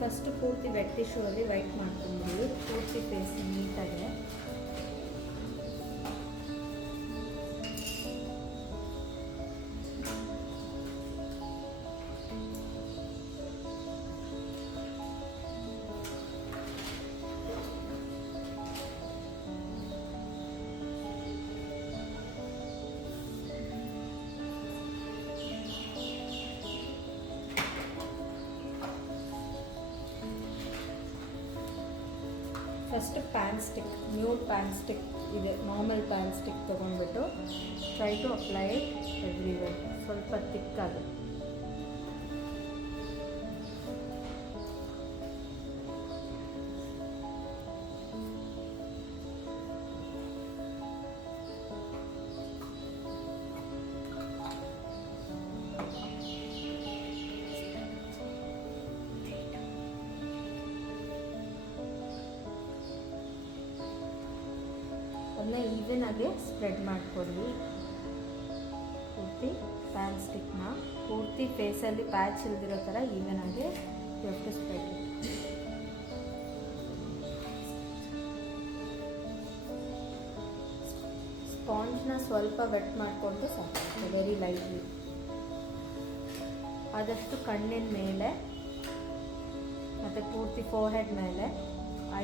ಫಸ್ಟ್ ಪೂರ್ತಿ wet tissue ಅಲ್ಲಿ ವೈಟ್ ಮಾಡ್ಕೊಂಡ್ಬಿಡಿ ಪೂರ್ತಿ ಫೇಸ್ ನೀಟಾಗಿ. First pan stick, nude pan stick ಇದೆ, ನಾರ್ಮಲ್ ಪ್ಯಾನ್ ಸ್ಟಿಕ್ ತೊಗೊಂಡ್ಬಿಟ್ಟು ಟ್ರೈ ಟು ಅಪ್ಲೈ ಎವ್ರಿವೇರ್. ಸ್ವಲ್ಪ ತಿಕ್ಕಾಗಿ. ಅದನ್ನ ಈವನಾಗಿ ಸ್ಪ್ರೆಡ್ ಮಾಡಿಕೊಡಿ. ಪೂರ್ತಿ ಪ್ಯಾನ್ ಸ್ಟಿಕ್ನ ಪೂರ್ತಿ ಫೇಸಲ್ಲಿ ಪ್ಯಾಚ್ ಇಲ್ದಿರೋ ಥರ ಈವನಾಗಿ ಎಷ್ಟು ಸ್ಪ್ರೆಡ್. ಸ್ಪಾಂಜ್ನ ಸ್ವಲ್ಪ ವೆಟ್ ಮಾಡಿಕೊಂಡು ಸಾಕು, ವೆರಿ ಲೈಟ್ಲಿ. ಆದಷ್ಟು ಕಣ್ಣಿನ ಮೇಲೆ ಮತ್ತು ಪೂರ್ತಿ ಫೋರ್ಹೆಡ್ ಮೇಲೆ,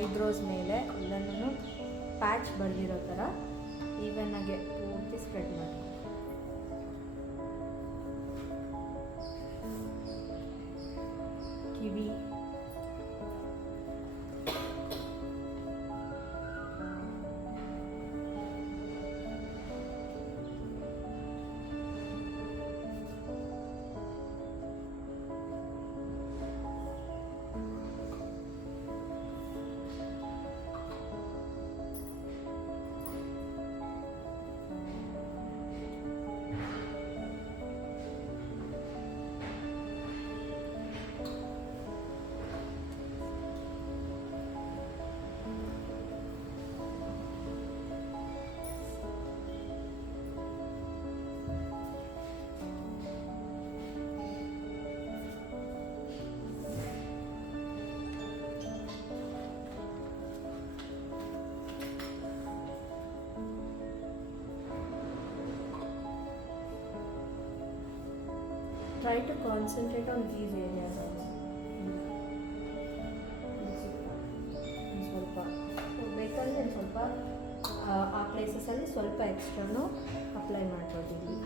ಐಬ್ರೋಸ್ ಮೇಲೆ ಎಲ್ಲನೂ ಪ್ಯಾಚ್ ಬರೆದಿರೋ ಥರ ಈವನಾಗೆ ಪೂರ್ತಿ ಸ್ಪ್ರೆಡ್ ಮಾಡಿ. ಕಿವಿ, try to concentrate on these areas also. ಸ್ವಲ್ಪ ಬೇಕಂದರೆ ಸ್ವಲ್ಪ ಆ ಪ್ಲೇಸಸಲ್ಲಿ ಸ್ವಲ್ಪ ಎಕ್ಸ್ಟ್ರಾನು ಅಪ್ಲೈ ಮಾಡ್ಕೊಳ್ತೀವಿ.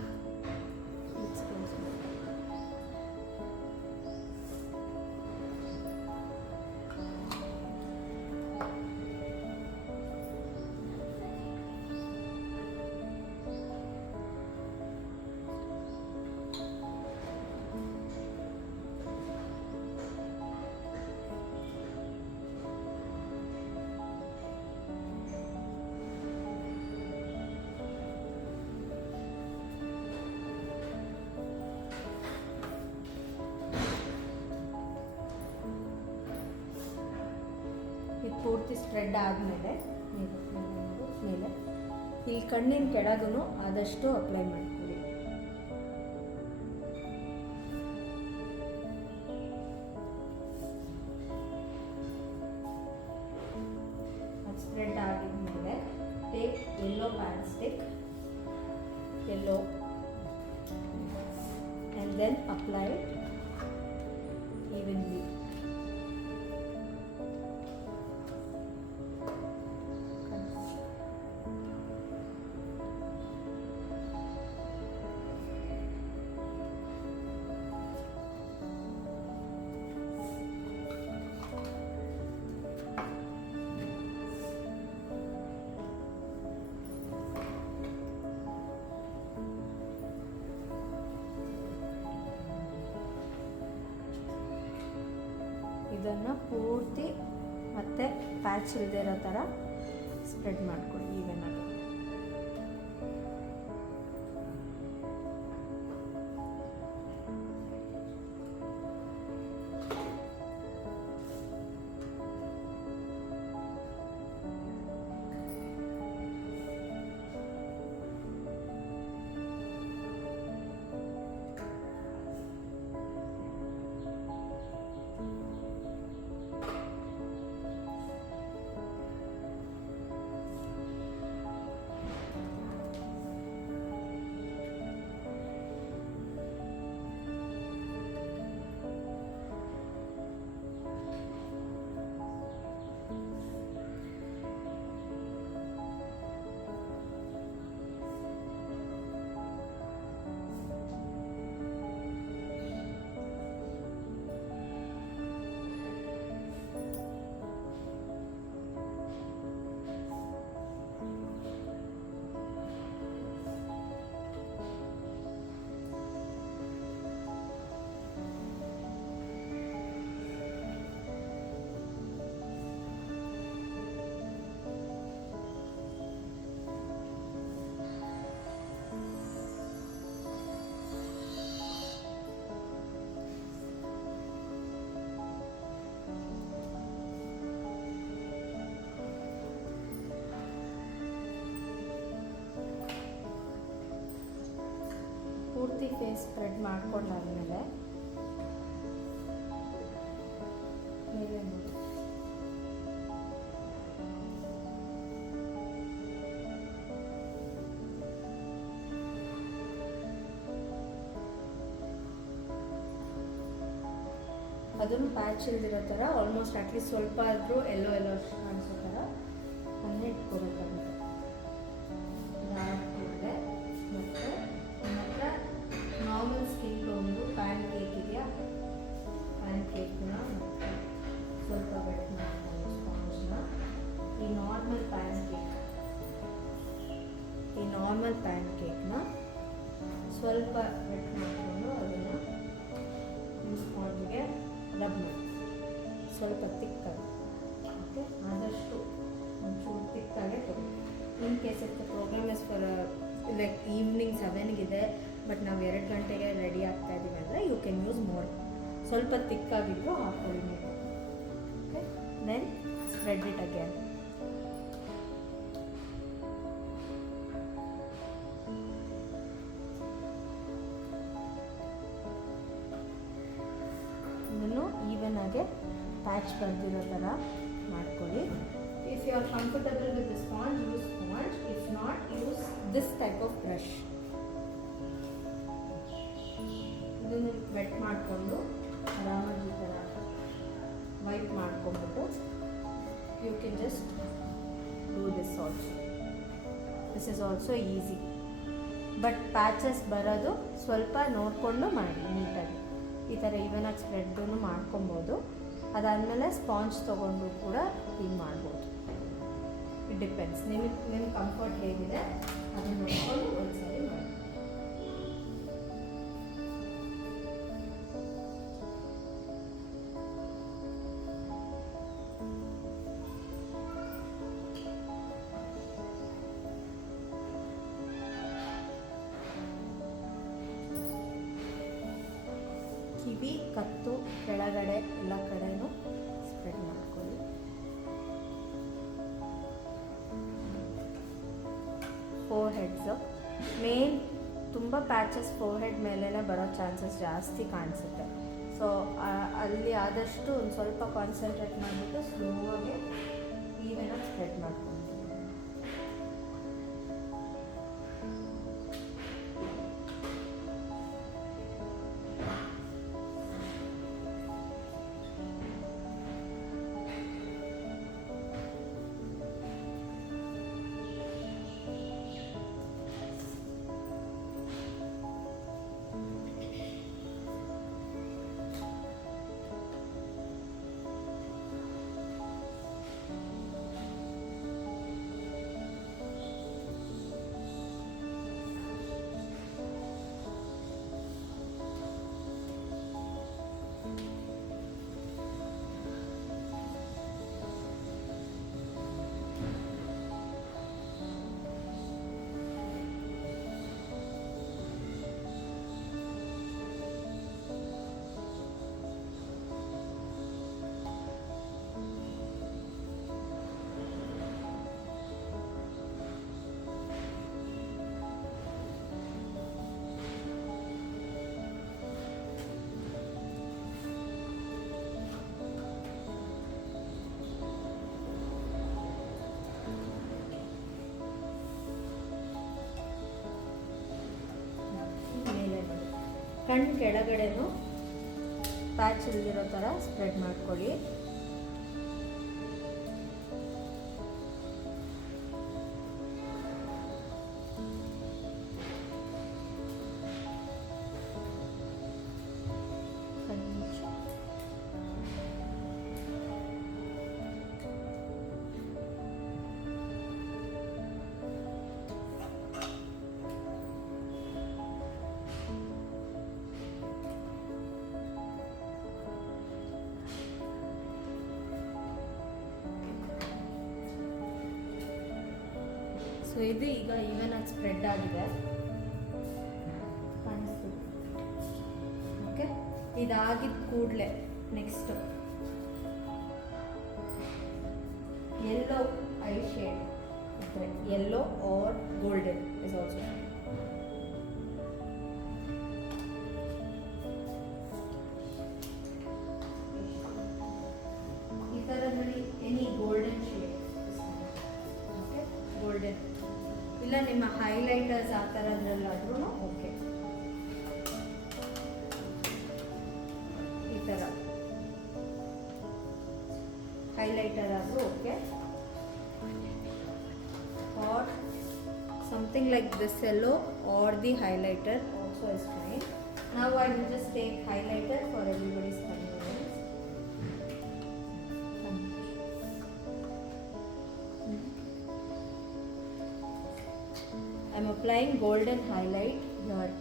ಇದು ಪೂರ್ತಿ ಸ್ಪ್ರೆಡ್ ಆದಮೇಲೆ ಮೇಲೆ ಇಲ್ಲಿ ಕಣ್ಣಿನ ಕೆಳಗೂ ಆದಷ್ಟು ಅಪ್ಲೈ ಮಾಡ್ಕೊಳ್ಳಿ. ಅದು ಸ್ಪ್ರೆಡ್ ಆಗಿದ್ಮೇಲೆ take yellow pan stick, yellow, and then apply it evenly. ಇದನ್ನು ಪೂರ್ತಿ ಮತ್ತೆ ಪ್ಯಾಚ್ ಇಲ್ಲದೆ ಇರೋ ಥರ ಸ್ಪ್ರೆಡ್ ಮಾಡ್ಕೊಳ್ಳಿ ಈವನಾಗಿ. ಸ್ಪ್ರೆಡ್ ಮಾಡ್ಕೊಂಡಾದ್ಮೇಲೆ ಮೇಲೆ ನೋಡಿ ಅದನ್ನು ಪ್ಯಾಚ್ ಇಲ್ದಿರೋ ಥರ ಆಲ್ಮೋಸ್ಟ್ ಅಟ್ಲೀಸ್ಟ್ ಸ್ವಲ್ಪ ಆದರೂ ಎಲ್ಲೋ ಕಾಣಿಸೋ ಥರ ಅದನ್ನೇ ಇಟ್ಕೋಬೇಕಾಗುತ್ತೆ. ಇದಾದ್ಮೇಲೆ ಮತ್ತು ನಮ್ಮ ಹತ್ರ ನಾರ್ಮಲ್ ಸ್ಕಿನ್ ಟೋನ್ದು ಪ್ಯಾನ್ ಕೇಕ್ ಇದೆಯಾ, ಪ್ಯಾನ್ ಕೇಕ್ನ ಸ್ವಲ್ಪ ವೆಟ್ ಮಾಡ್ಕೊಂಡು ಸ್ಪಾಂಜ್ನ ಈ ನಾರ್ಮಲ್ ಪ್ಯಾನ್ ಕೇಕ್ನ ಸ್ವಲ್ಪ ವೆಟ್ ಮಾಡಿಕೊಂಡು ಅದನ್ನು ಸ್ಪಾಂಜ್ಗೆ ರಬ್ ಮಾಡಿ ಸ್ವಲ್ಪ ತಿಕ್ಕಾಗಿ. ಓಕೆ, ಆದಷ್ಟು ಒಂಚೂರು ತಿಕ್ಕಾಗೆ ತಗೊಳ್ಳಿ. In case if the program is for like evening 7ಗಿದೆ ಬಟ್ ನಾವು 2 ಗಂಟೆಗೆ ರೆಡಿ ಆಗ್ತಾ ಇದ್ದೀವಿ ಅಂದರೆ ಯು ಕ್ಯಾನ್ ಯೂಸ್ ಮೋರ್, ಸ್ವಲ್ಪ ತಿಕ್ಕಾಗಿದ್ರು ಹಾಕ್ಕೊಳ್ಳಿ ನೀವು. Okay, then spread it again. ಇದನ್ನು ಈವನ್ ಆಗಿ ಪ್ಯಾಚ್ ಬರ್ದಿರೋ ಥರ ಮಾಡ್ಕೊಳ್ಳಿ. If you are comfortable with the sponge, use sponge. If not, use this type of brush. ಇದನ್ನು ವೆಟ್ ಮಾಡಿಕೊಂಡು ಆರಾಮಾಗಿ ಈ ಥರ ವೈಪ್ ಮಾಡ್ಕೊಂಡ್ಬಿಟ್ಟು you can just do this also. This is also easy. But patches ಬರೋದು ಸ್ವಲ್ಪ ನೋಡಿಕೊಂಡು ಮಾಡಿ ನೀಟಾಗಿ. ಈ ಥರ ಈವನಾಗಿ ಸ್ಪ್ರೆಡ್ಡನ್ನು ಮಾಡ್ಕೊಬೋದು. ಅದಾದಮೇಲೆ ಸ್ಪಾಂಜ್ ತೊಗೊಂಡು ಕೂಡ ಕ್ಲೀನ್ ಮಾಡ್ಬೋದು. ಇಟ್ ಡಿಪೆಂಡ್ಸ್, ನಿಮ್ಮ ಕಂಫರ್ಟ್ ಹೇಗಿದೆ ಅದನ್ನು ನೋಡ್ಕೊಂಡು ಒಂದ್ಸರಿ ಮಾಡಿ. ಕಿವಿ, ಕತ್ತು, ಕೆಳಗಡೆ ಎಲ್ಲ ಕಡೆನೂ ಸ್ಪ್ರೆಡ್ ಮಾಡ್ಕೊಳ್ಳಿ. ಫೋರ್ ಹೆಡ್ಸು ಮೇನ್ ತುಂಬ ಪ್ಯಾಚಸ್ ಫೋರ್ ಹೆಡ್ ಮೇಲೇ ಬರೋ ಚಾನ್ಸಸ್ ಜಾಸ್ತಿ ಕಾಣಿಸುತ್ತೆ. ಸೊ ಅಲ್ಲಿ ಆದಷ್ಟು ಒಂದು ಸ್ವಲ್ಪ ಕಾನ್ಸಂಟ್ರೇಟ್ ಮಾಡಿಬಿಟ್ಟು ಸ್ಲೋವಾಗಿ ಈವನಾಗಿ ಸ್ಪ್ರೆಡ್ ಮಾಡ್ಕೊಳ್ತೀವಿ. ಕಣ್ಣು ಕೆಳಗಡೆನೂ ಪ್ಯಾಚ್ ಇಲ್ದಿರೋ ಥರ ಸ್ಪ್ರೆಡ್ ಮಾಡ್ಕೊಳ್ಳಿ. ಸೊ ಇದು ಈಗ ಈವನಾಗಿ ಸ್ಪ್ರೆಡ್ ಆಗಿದೆ ಕಾಣಿಸ್ತೀವಿ. ಓಕೆ, ಇದಾಗಿದ್ದ ಕೂಡಲೇ next yellow eye shade, yellow or golden is also. ಇಲ್ಲ ನಿಮ್ಮ ಹೈಲೈಟರ್ಸ್ ಆ ಥರದ್ರಲ್ಲಾದ್ರೂ ಓಕೆ. ಈ ಥರ ಹೈಲೈಟರ್ ಆದರೂ okay, or something like this yellow or the highlighter also is fine. Now I will just take highlighter for everybody's convenience. I am applying golden highlight here.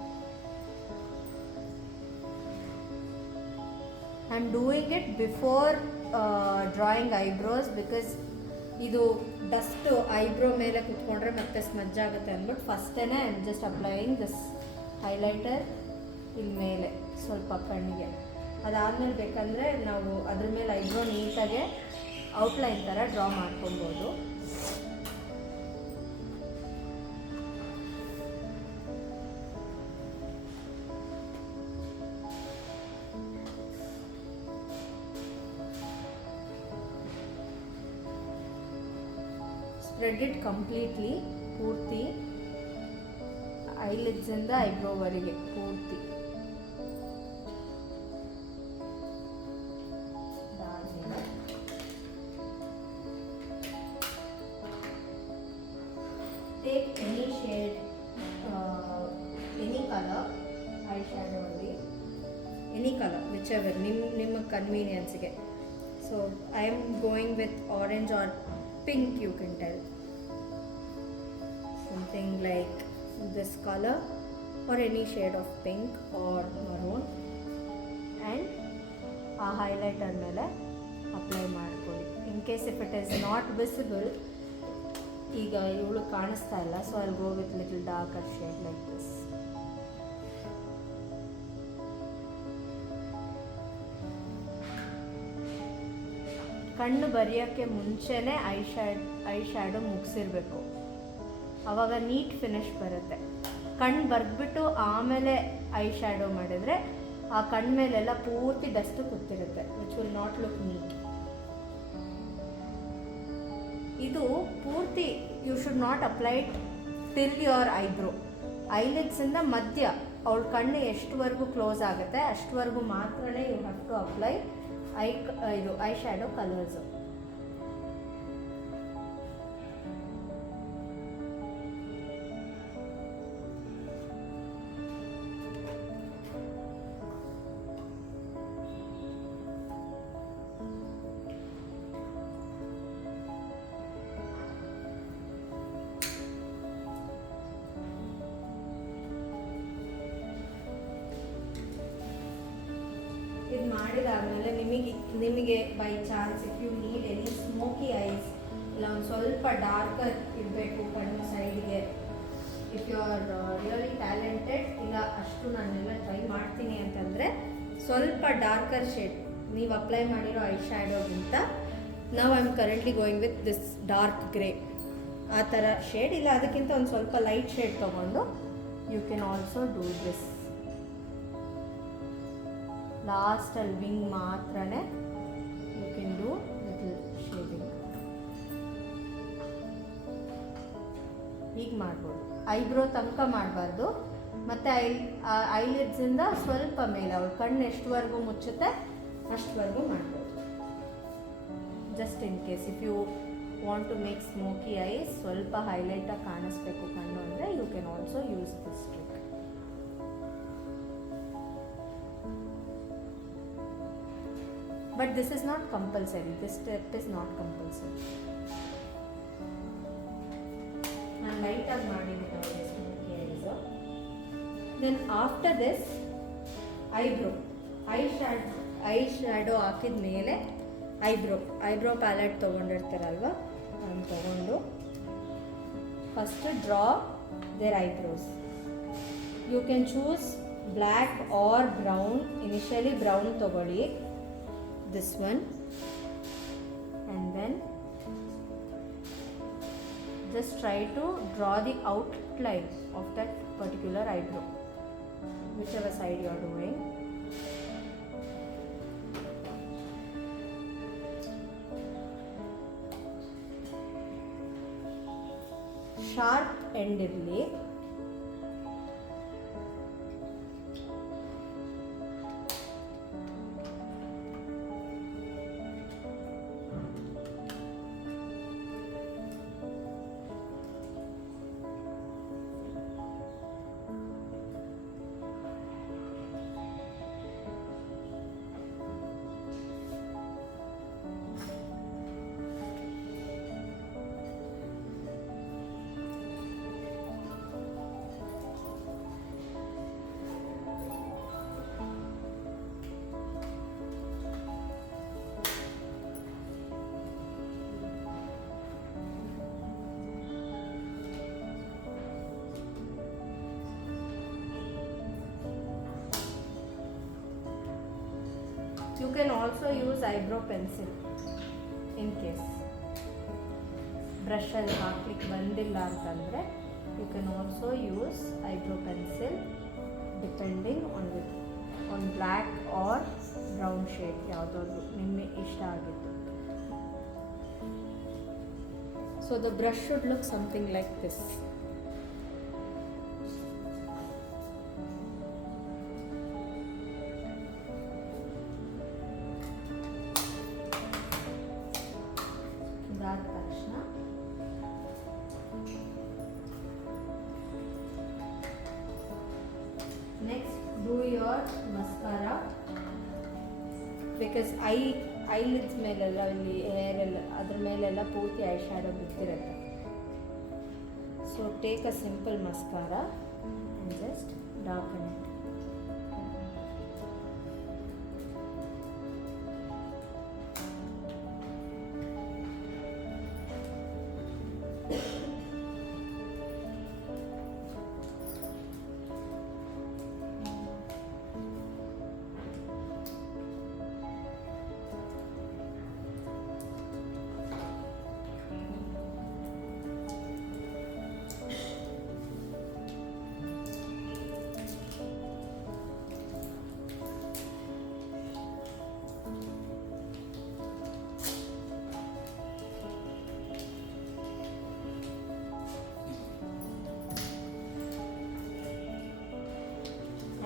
I am doing it before drawing eyebrows because ಇದು dust eyebrow ಮೇಲೆ ಕುತ್ಕೊಂಡ್ರೆ ಮತ್ತೆ smudge ಆಗುತ್ತೆ ಅಂದ್ಬಿಟ್ಟು ಫಸ್ಟೇನೆ I am just applying this highlighter ಇಲ್ಲಿ ಮೇಲೆ ಸ್ವಲ್ಪ ಕಣ್ಣಿಗೆ. ಅದಾದಮೇಲೆ ಬೇಕಂದರೆ ನಾವು ಅದ್ರ ಮೇಲೆ ಐಬ್ರೋ ನೀಟಾಗೆ ಔಟ್ಲೈನ್ ಥರ ಡ್ರಾ ಮಾಡ್ಕೊಬೋದು. ಸ್ಪ್ರೆಡ್ ಇಟ್ ಕಂಪ್ಲೀಟ್ಲಿ, ಪೂರ್ತಿ ಐಲಿಡ್ಸಿಂದ ಐಬ್ರೋವರೆಗೆ ಪೂರ್ತಿ. Take any shade, any colour eye shadow ಅಲ್ಲಿ, ಎನಿ ಕಲರ್ ವಿಚ್ ಎವರ್ ನಿಮ್ಮ ಕನ್ವೀನಿಯನ್ಸ್ಗೆ. So I am going with orange or pink, you can tell, something like this color or any shade of pink or maroon, and a highlighter mele apply ಮಾಡ್ಕೊಳ್ಳಿ. In case if it is not visible, ಈಗ ಇವಳು ಕಾಣಿಸ್ತಾ ಇಲ್ಲ, so I'll go with little darker shade like this. ಕಣ್ಣು ಬರೆಯೋಕ್ಕೆ ಮುಂಚೆನೇ I shadow ಮುಗಿಸಿರ್ಬೇಕು, ಆವಾಗ ನೀಟ್ ಫಿನಿಶ್ ಬರುತ್ತೆ. ಕಣ್ಣು ಬರೆದ್ಬಿಟ್ಟು ಆಮೇಲೆ ಐ ಶ್ಯಾಡೋ ಮಾಡಿದರೆ ಆ ಕಣ್ಣು ಮೇಲೆಲ್ಲ ಪೂರ್ತಿ ಡಸ್ಟ್ ಕೂತಿರುತ್ತೆ, which will not look neat. ಇದು ಪೂರ್ತಿ you should not apply it till your eyebrow. ಐಲಿಡ್ಸಿಂದ ಮಧ್ಯ ಅವಳ ಕಣ್ಣು ಎಷ್ಟುವರೆಗೂ ಕ್ಲೋಸ್ ಆಗುತ್ತೆ ಅಷ್ಟುವರೆಗೂ ಮಾತ್ರನೇ ಯು ಹ್ಯಾವ್ ಟು ಅಪ್ಲೈ ಇದು ಐ ಶ್ಯಾಡೋ ಕಲರ್ಸು. ಇದು ಮಾಡಿದಾದ್ಮೇಲೆ ನಿಮಗೆ by chance if you need any smoky eyes, ಇಲ್ಲ ಒಂದು ಸ್ವಲ್ಪ ಡಾರ್ಕರ್ ಇರಬೇಕು ಕಣ್ಣು ಸೈಡ್ಗೆ, if you are really talented, ಇಲ್ಲ ಅಷ್ಟು ನಾನೆಲ್ಲ ಟ್ರೈ ಮಾಡ್ತೀನಿ ಅಂತಂದರೆ ಸ್ವಲ್ಪ ಡಾರ್ಕರ್ ಶೇಡ್ ನೀವು ಅಪ್ಲೈ ಮಾಡಿರೋ ಐ ಶ್ಯಾಡೋಗಿಂತ ನಾವು I am currently going with this dark grey, ಆ ಥರ ಶೇಡ್, ಇಲ್ಲ ಅದಕ್ಕಿಂತ ಒಂದು ಸ್ವಲ್ಪ ಲೈಟ್ ಶೇಡ್ ತೊಗೊಂಡು you can also do this. ಲಾಸ್ಟಲ್ಲಿ ವಿಂಗ್ ಮಾತ್ರನೇ you can do little shading. ಹೀಗೆ ಮಾಡ್ಬೋದು. ಐಬ್ರೋ ತನಕ ಮಾಡಬಾರ್ದು, ಮತ್ತು ಐಲಿಡ್ಸಿಂದ ಸ್ವಲ್ಪ ಮೇಲೆ ಅವಳು ಕಣ್ಣು ಎಷ್ಟುವರೆಗೂ ಮುಚ್ಚುತ್ತೆ ಅಷ್ಟುವರೆಗೂ ಮಾಡ್ಬೋದು. Just in case if you want to make smoky eyes, ಸ್ವಲ್ಪ ಹೈಲೈಟಾಗಿ ಕಾಣಿಸ್ಬೇಕು ಕಣ್ಣು ಅಂದರೆ you can also use this trick. But this is not compulsory. This step is not compulsory. ನಾನು ಲೈಟಾಗಿ ಮಾಡಿದ್ದೀನಿ ಅವರಿಗೆ smoky eyes. Then after this eyebrow, eye shadow ಹಾಕಿದ ಮೇಲೆ ಐಬ್ರೋ ಪ್ಯಾಲೆಟ್ ತೊಗೊಂಡಿರ್ತಾರಲ್ವ, ನಾನು ತೊಗೊಂಡು first draw their eyebrows. You can choose black or brown. Initially brown ತೊಗೊಳ್ಳಿ, this one, and then just try to draw the outline of that particular eyebrow, whichever side you are doing. Sharp end ಇರಲಿ. You can also use eyebrow pencil in case brush ಅಲ್ಲಿ ಹಾಕ್ಲಿಕ್ಕೆ ಬಂದಿಲ್ಲ ಅಂತಂದರೆ you can also use eyebrow pencil depending on black or brown shade ಯಾವುದಾದ್ರು ನಿಮಗೆ ಇಷ್ಟ ಆಗಿತ್ತು. So the brush should look something like this. ತಕ್ಷಣ next do your mascara. Because eyelids ಮೇಲೆಲ್ಲ ಇಲ್ಲಿ ಹೇರೆಲ್ಲ ಅದ್ರ ಮೇಲೆಲ್ಲ ಪೂರ್ತಿ ಐ ಶ್ಯಾಡೋ ಬಿದ್ದಿರುತ್ತೆ. So take a simple mascara and just darken it.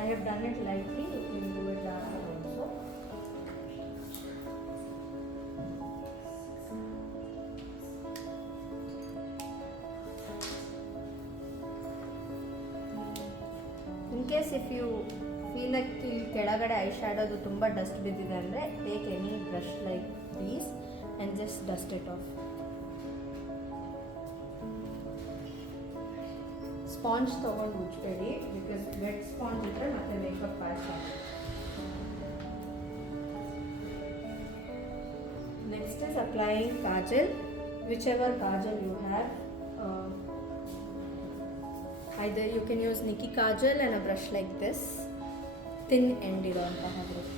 I have done it lightly, you can do it darker also. In case if you feel like ಇಲ್ಲಿ ಕೆಳಗಡೆ ಐ ಶ್ಯಾಡೋದು ತುಂಬ ಡಸ್ಟ್ ಬಿದ್ದಿದೆ ಅಂದರೆ take any brush like these and just dust it off. Sponge ತೊಗೊಂಡು ಉಜ್ಬೇಡಿ, because wet sponge ಇದ್ದರೆ ಮತ್ತೆ ಮೇಕಪ್ ಪ್ಯಾಚ್ ಆಗುತ್ತೆ. Next is applying kajal. Whichever kajal you have, either you can use Nikki Kajal and a brush like this, thin end iruvanತಹ brush.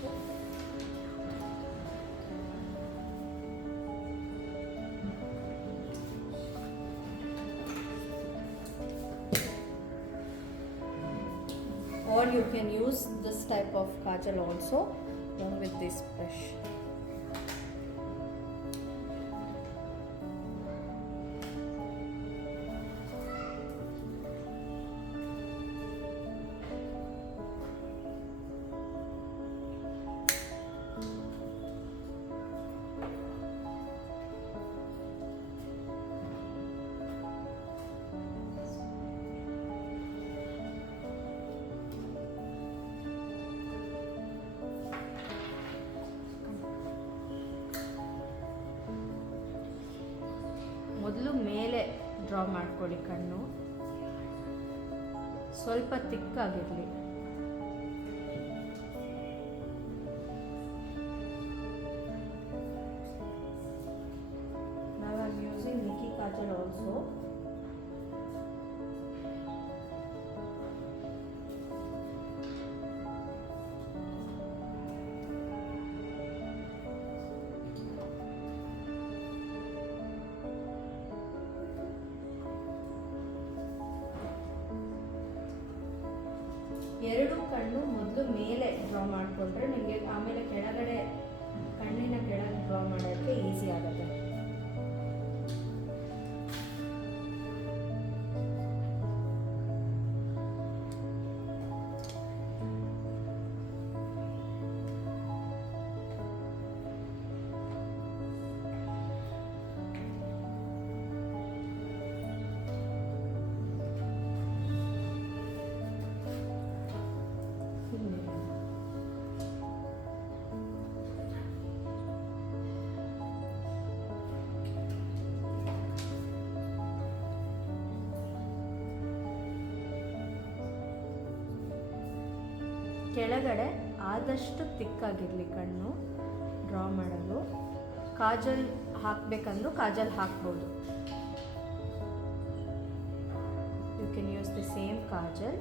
Or you can use this type of kajal also along with this brush. ಮೊದಲು ಮೇಲೆ ಡ್ರಾ ಮಾಡ್ಕೊಳ್ಳಿ, ಕಣ್ಣು ಸ್ವಲ್ಪ ತಿಕ್ಕಾಗಿರಲಿ. Now I am using Nikki Kajal also. ಎರಡು ಕಣ್ಣು ಮೊದಲು ಮೇಲೆ ಡ್ರಾ ಮಾಡಿಕೊಂಡ್ರೆ ನಿಮಗೆ ಆಮೇಲೆ ಕೆಳಗಡೆ ಕಣ್ಣಿನ ಕೆಳಗೆ ಡ್ರಾ ಮಾಡೋಕ್ಕೆ ಈಸಿ ಆಗುತ್ತೆ. ಕೆಳಗಡೆ ಆದಷ್ಟು ತಿಕ್ಕಾಗಿರಲಿ ಕಣ್ಣು ಡ್ರಾ ಮಾಡಲು. ಕಾಜಲ್ ಹಾಕಬೇಕಂದ್ರೂ ಕಾಜಲ್ ಹಾಕ್ಬೋದು. You can use the same kajal.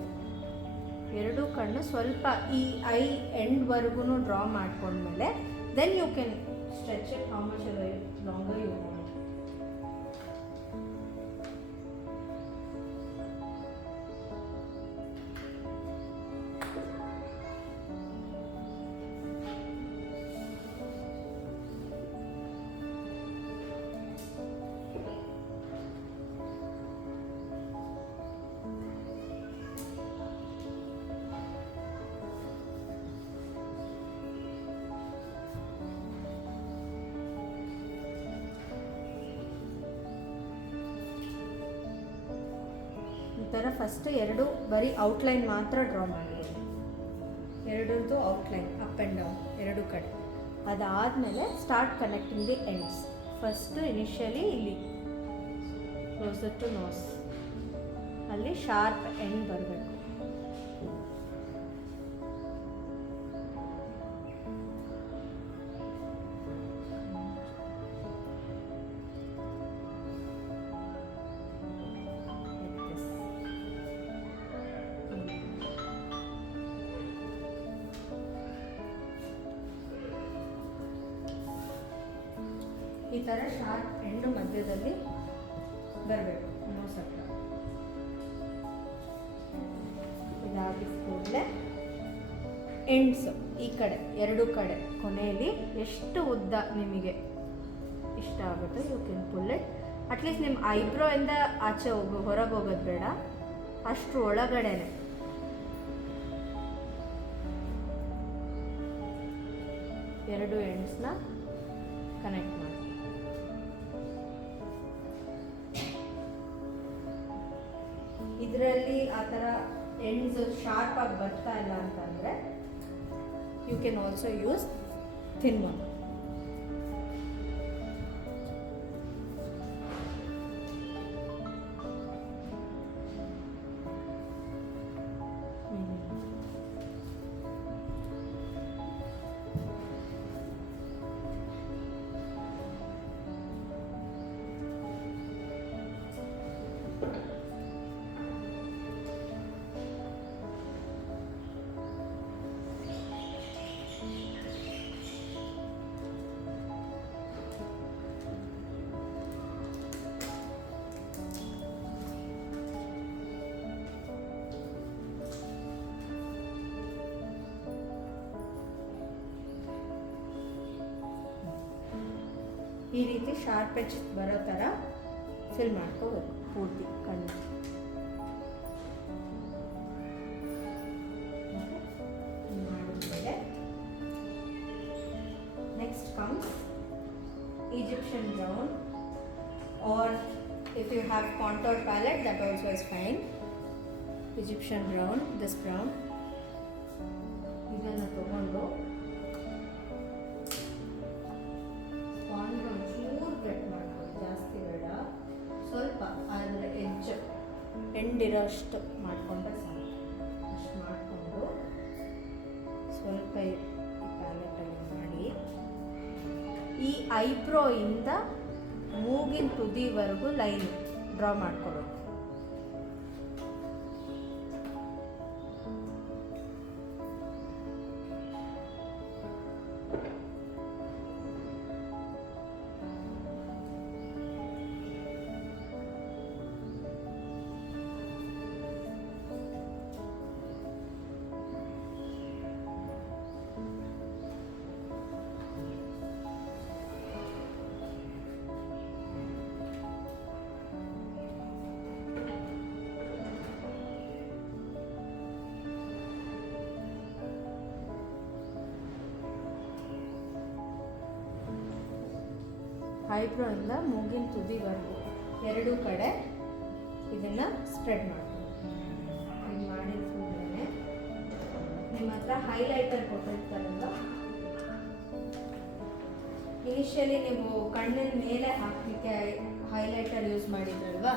ಎರಡೂ ಕಣ್ಣು ಸ್ವಲ್ಪ ಈ ಐ ಎಂಡ್ವರೆಗೂ ಡ್ರಾ ಮಾಡ್ಕೊಂಡ್ಮೇಲೆ then you can stretch it how much longer you want. ಈ ಥರ ಫಸ್ಟ್ ಎರಡು ಬರೀ ಔಟ್ಲೈನ್ ಮಾತ್ರ ಡ್ರಾ ಮಾಡಿದ್ದೀನಿ. ಎರಡರದ್ದು ಔಟ್ಲೈನ್ ಅಪ್ ಆ್ಯಂಡ್ ಡೌನ್ ಎರಡು ಕಡೆ. ಅದಾದಮೇಲೆ start connecting the ends. First initially ಇಲ್ಲಿ ಕ್ಲೋಸರ್ ಟು ನೋಸ್ ಅಲ್ಲಿ ಶಾರ್ಪ್ ಎಂಡ್ ಬರಬೇಕು. ಈ ಥರ ಶಾರ್ಪ್ ಎಂಡು ಮಧ್ಯದಲ್ಲಿ ಬರಬೇಕು ನೋಸ್ ಹತ್ರ. ಇದಾಗಿದ ಕೂಡಲೇ ಎಂಡ್ಸು ಈ ಕಡೆ ಎರಡು ಕಡೆ ಕೊನೆಯಲ್ಲಿ ಎಷ್ಟು ಉದ್ದ ನಿಮಗೆ ಇಷ್ಟ ಆಗುತ್ತೆ you can pull it. At least ನಿಮ್ಮ ಐಬ್ರೋ ಇಂದ ಆಚೆ ಹೊರಗೆ ಹೋಗೋದು ಬೇಡ, ಅಷ್ಟು ಒಳಗಡೆನೆ ಎರಡು ಎಂಡ್ಸ್ನ ಕನೆಕ್ಟ್ ಮಾಡಿ. ಇದರಲ್ಲಿ ಆ ಥರ ಎಂಡ್ಸ್ ಶಾರ್ಪ್ ಆಗಿ ಬರ್ತಾ ಇಲ್ಲ ಅಂತಂದರೆ you can also use thin one. ಈ ರೀತಿ ಶಾರ್ಪ್ ಎಡ್ಜ್ ಬರೋ ಥರ ಫಿಲ್ ಮಾಡ್ಕೋಬೇಕು ಪೂರ್ತಿ ಕಣ್ಣು. ಮಾಡಿದ್ಮೇಲೆ next comes Egyptian brown, or if you have contour palette that also is fine. Egyptian brown, this brown, ಇದನ್ನು ತಗೊಂಡು ಒಂಚೂರು ಕಟ್ ಮಾಡ್ಕೊಳ್ಳಿ, ಜಾಸ್ತಿ ಬೇಡ, ಸ್ವಲ್ಪ ಅದರ ಎಡ್ಜ್ ಎಂಡಿರೋ ಅಷ್ಟು ಮಾಡಿಕೊಂಡ್ರೆ ಸಾಕು. ಅಷ್ಟು ಮಾಡಿಕೊಂಡು ಸ್ವಲ್ಪ ಈ ಪ್ಯಾಲೆಟಲ್ಲಿ ಮಾಡಿ ಈ ಐಬ್ರೋಯಿಂದ ಮೂಗಿನ ತುದಿವರೆಗೂ ಲೈನ್ ಡ್ರಾ ಮಾಡ್ಕೊಳ್ಳೋದು. ಐಬ್ರೋಯಿಂದ ಮೂಗಿನ ತುದಿವರೆಗೂ ಎರಡೂ ಕಡೆ ಇದನ್ನು ಸ್ಪ್ರೆಡ್ ಮಾಡ್ತೀವಿ. ಇದು ಮಾಡಿದ ಕೂಡಲೇ ನಿಮ್ಮ ಹತ್ರ ಹೈಲೈಟರ್ ಕೊಟ್ಟಿರ್ತಾರಲ್ಲ, ಇನಿಷಿಯಲಿ ನೀವು ಕಣ್ಣಿನ ಮೇಲೆ ಹಾಕಲಿಕ್ಕೆ ಹೈಲೈಟರ್ ಯೂಸ್ ಮಾಡಿದ್ರಲ್ವಾ,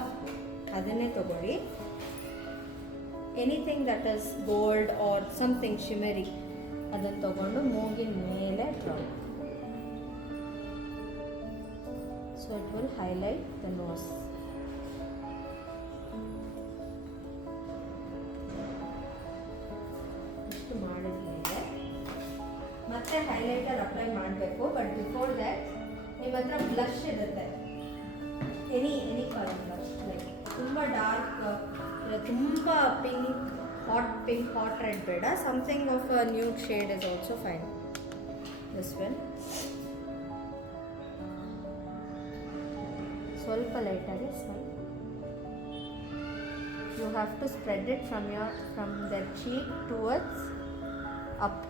ಅದನ್ನೇ ತಗೊಳ್ಳಿ. Anything that is gold or something shimmery ಅದನ್ನು ತಗೊಂಡು ಮೂಗಿನ ಮೇಲೆ draw. So it will highlight the nose. ಇಷ್ಟು ಮಾಡಿದ್ಮೇಲೆ ಮತ್ತೆ ಹೈಲೈಟರ್ ಅಪ್ಲೈ ಮಾಡಬೇಕು. ಬಟ್ ಬಿಫೋರ್ ದ್ಯಾಟ್ ನಿಮ್ಮ ಹತ್ರ ಬ್ಲಷ್ ಇರುತ್ತೆ, ಎನಿ ಕಲರ್ ಬ್ಲಷ್, ಲೈಕ್ ತುಂಬ ಡಾರ್ಕ್, ತುಂಬ ಪಿಂಕ್ ಹಾಟ್ ರೆಡ್ ಬೇಡ, something of a nude shade is also fine. This one ಸ್ವಲ್ಪ ಲೈಟಾಗಿ smile. You have to spread it from the cheek towards up.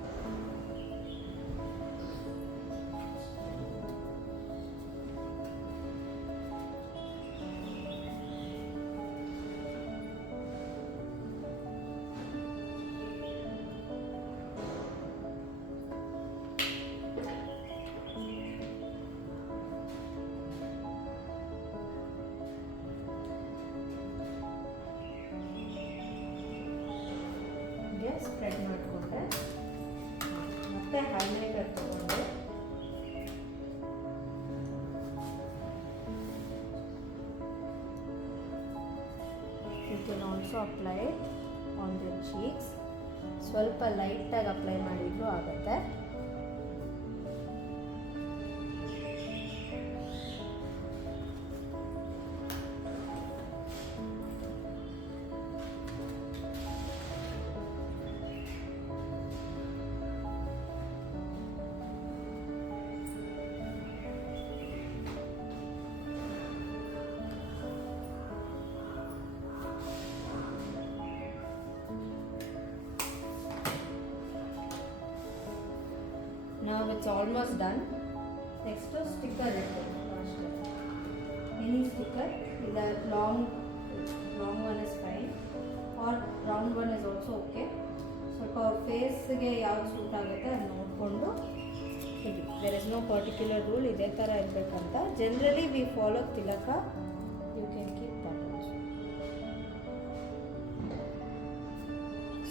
Spread ಮಾಡಿಕೊಂಡೆ ಮತ್ತೆ highlighter ತಗೊಂಡೆ you can also apply on the cheeks. ಸ್ವಲ್ಪ ಲೈಟಾಗಿ ಅಪ್ಲೈ ಮಾಡಿದ್ರು ಆಗುತ್ತೆ. Now it's almost done. Next sticker last. Any sticker, either long one is fine or round one is also okay. So face ಗೆ ಯಾವುದು ಸೂಟ್ ಆಗುತ್ತೆ ಅದನ್ನ ನೋಡಿಕೊಂಡು ಹೀಗೆ. There is no particular rule ಇದೇ ಥರ ಇರಬೇಕಂತ. Generally we follow tilaka. You can keep that also.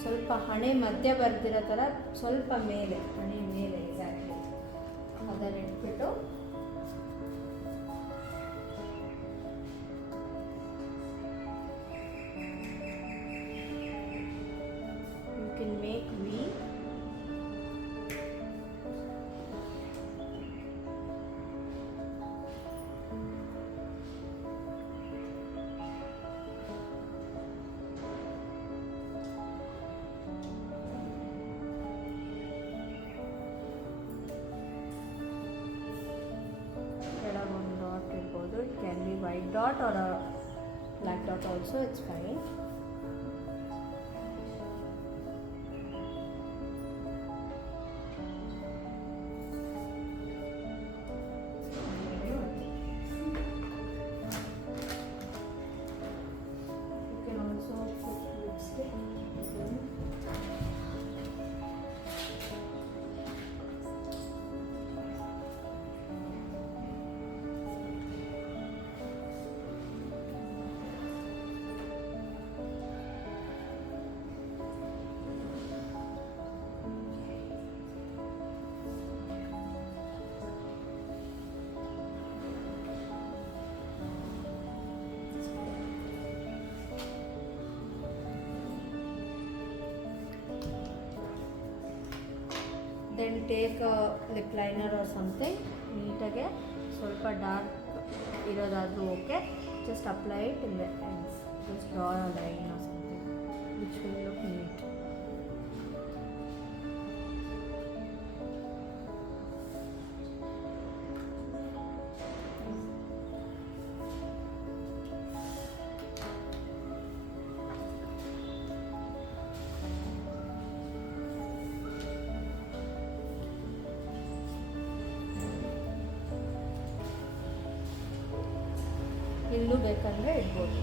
ಸ್ವಲ್ಪ ಹಣೆ ಮಧ್ಯ ಬರ್ದಿರೋ ಥರ ಸ್ವಲ್ಪ ಮೇಲೆ, ಹಣೆ ಮೇಲೆ ಎಕ್ಸಾಕ್ಟ್ಲಿ ಅದನ್ನು ಇಟ್ಬಿಟ್ಟು you can make V. It can be white dot or a black dot also, it's fine. You can also put lipstick. Then take a lip liner or something, neatage ಸ್ವಲ್ಪ ಡಾರ್ಕ್ ಇರೋದಾದರೂ okay. Just apply it in the ends. Just draw a line or something which will look neat. ಇಲ್ಲೂ ಬೇಕಂದರೆ ಇಡ್ಬೋದು.